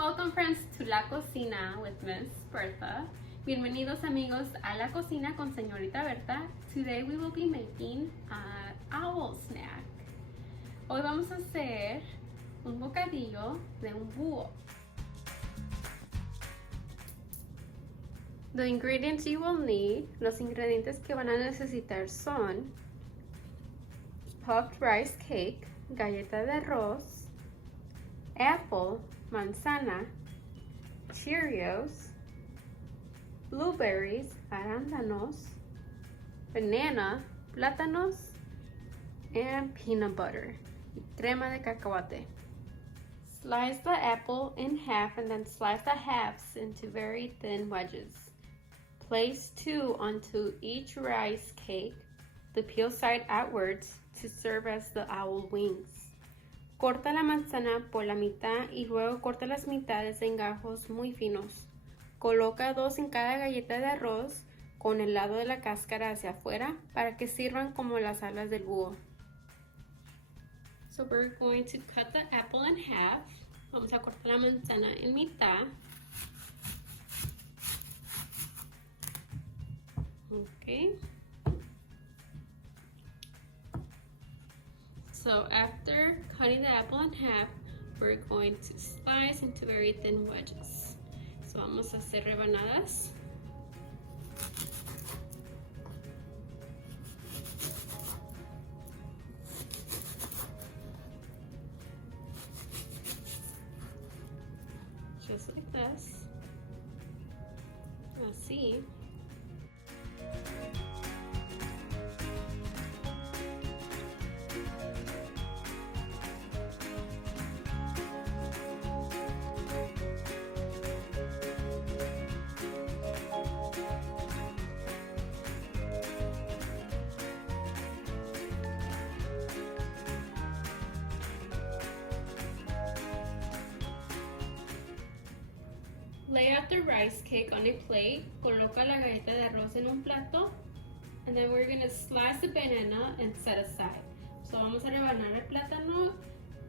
Welcome friends to La Cocina with Miss Bertha. Bienvenidos amigos a La Cocina con Señorita Berta. Today we will be making an owl snack. Hoy vamos a hacer un bocadillo de un búho. The ingredients you will need, los ingredientes que van a necesitar son puffed rice cake, galleta de arroz, apple, manzana, Cheerios, blueberries, arándanos, banana, plátanos, and peanut butter, crema de cacahuate. Slice the apple in half and then slice the halves into very thin wedges. Place 2 onto each rice cake, the peel side outwards to serve as the owl wings. Corta la manzana por la mitad y luego corta las mitades en gajos muy finos. Coloca 2 en cada galleta de arroz con el lado de la cáscara hacia afuera para que sirvan como las alas del búho. So we're going to cut the apple in half. Vamos a cortar la manzana en mitad. Okay. So after cutting the apple in half, we're going to slice into very thin wedges. So vamos a hacer rebanadas. Just like this. Así. Lay out the rice cake on a plate. Coloca la galleta de arroz en un plato. And then we're going to slice the banana and set aside. So vamos a rebanar el plátano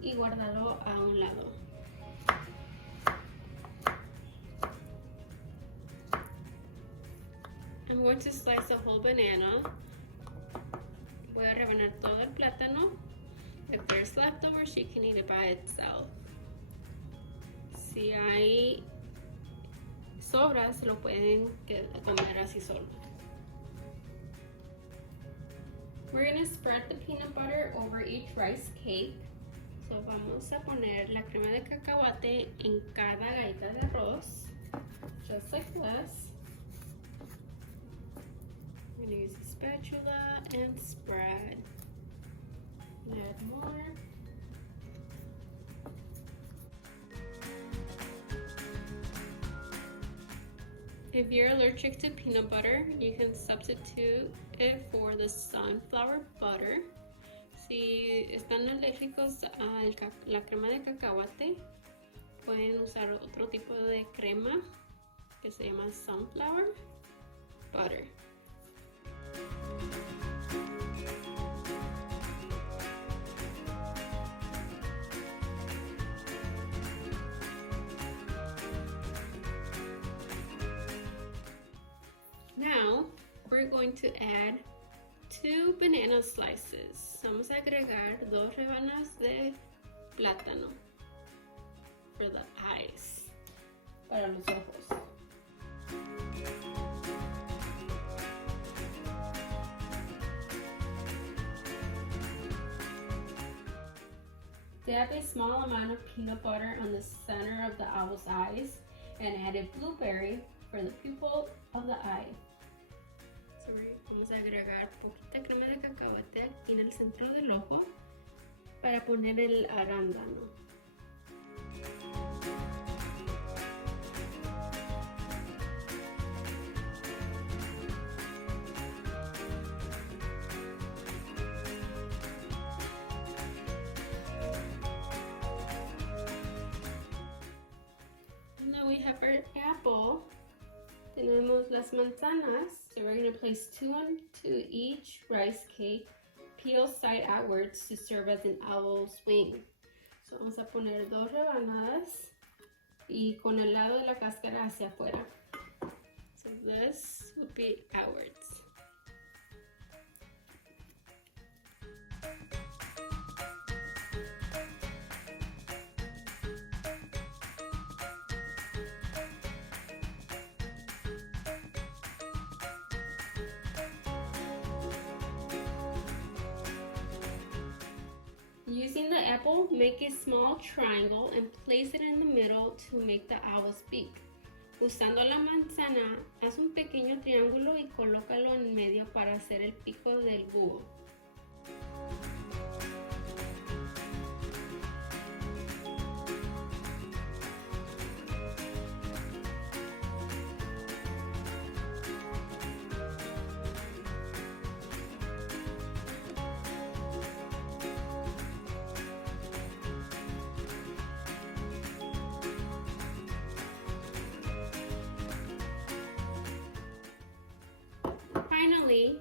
y guardarlo a un lado. I'm going to slice a whole banana. Voy a rebanar todo el plátano. If there's leftover, she can eat it by itself. Si hay sobras, se lo pueden comer así solo. We're going to spread the peanut butter over each rice cake. So vamos a poner la crema de cacahuate en cada galleta de arroz, just like this. I'm going to use a spatula and spread. Add more. If you're allergic to peanut butter, you can substitute it for the sunflower butter. Si están alérgicos a la crema de cacahuate, pueden usar otro tipo de crema que se llama sunflower butter. Now, we're going to add 2 banana slices. Vamos a agregar 2 rebanas de plátano for the eyes, para los ojos. Dab a small amount of peanut butter on the center of the owl's eyes and add a blueberry for the pupil of the eye. So vamos a agregar poquita crema de cacahuate aquí en el centro del ojo para poner el arándano. And now we have our apple. Tenemos las manzanas. So we're going to place 2 onto each rice cake, peel side outwards to serve as an owl's wing. So vamos a poner 2 rebanadas y con el lado de la cáscara hacia afuera. So this would be outwards. Using the apple, make a small triangle and place it in the middle to make the owl speak. Usando la manzana, haz un pequeño triángulo y colócalo en medio para hacer el pico del búho. Finally,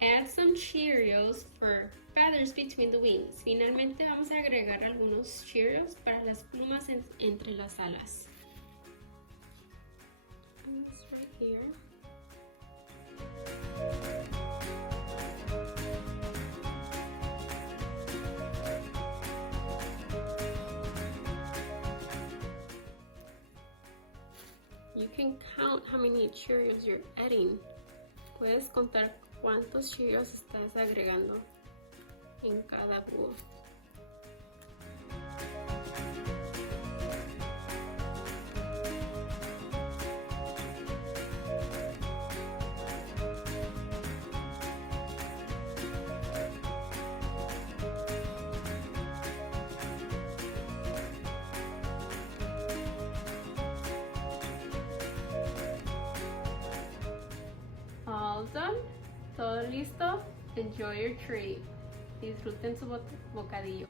add some Cheerios for feathers between the wings. Finalmente vamos a agregar algunos Cheerios para las plumas entre las alas. This right here. You can count how many Cheerios you're adding. Puedes contar cuántos Cheerios estás agregando en cada búho. All done, todo listo. Enjoy your treat. Disfruten su bocadillo.